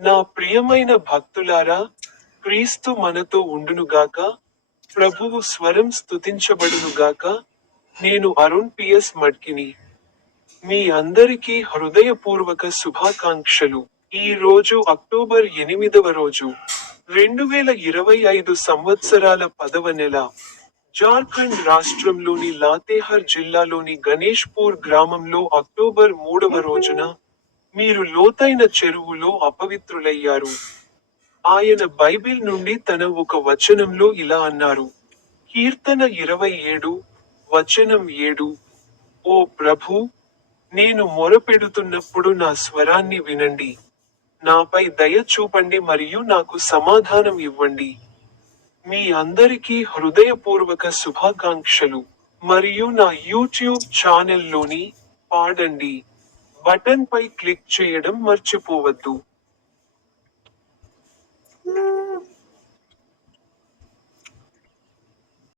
నా ప్రియమైన భక్తులారా, క్రీస్తు మనతో ఉండునుగాక. ప్రభువు స్వరం స్తుతించబడునుగాక. నేను అరుణ్ పిఎస్ మడ్కిని. మీ అందరికీ హృదయపూర్వక శుభాకాంక్షలు. ఈ రోజు అక్టోబర్ 8వ రోజు. 2025 సంవత్సరాల 10వ నెల. జార్ఖండ్ రాష్ట్రంలోని లాతేహర్ జిల్లాలోని గణేష్పూర్ గ్రామంలో అక్టోబర్ 3వ రోజున, మీరు లోతైన చెరువులో అపవిత్రులయ్యారు. ఆయన బైబిల్ నుండి తన ఒక వచనంలో ఇలా అన్నారు. కీర్తన 27, వచనం 7. ఓ ప్రభూ, నేను మొరపెడుతున్నప్పుడు నా స్వరాన్ని వినండి. నాపై దయ చూపండి మరియు నాకు సమాధానం ఇవ్వండి. మీ అందరికీ హృదయపూర్వక శుభాకాంక్షలు. మరియు నా యూట్యూబ్ ఛానల్లోని పాడండి బటన్ పై క్లిక్ చేయడం మర్చిపోవద్దు.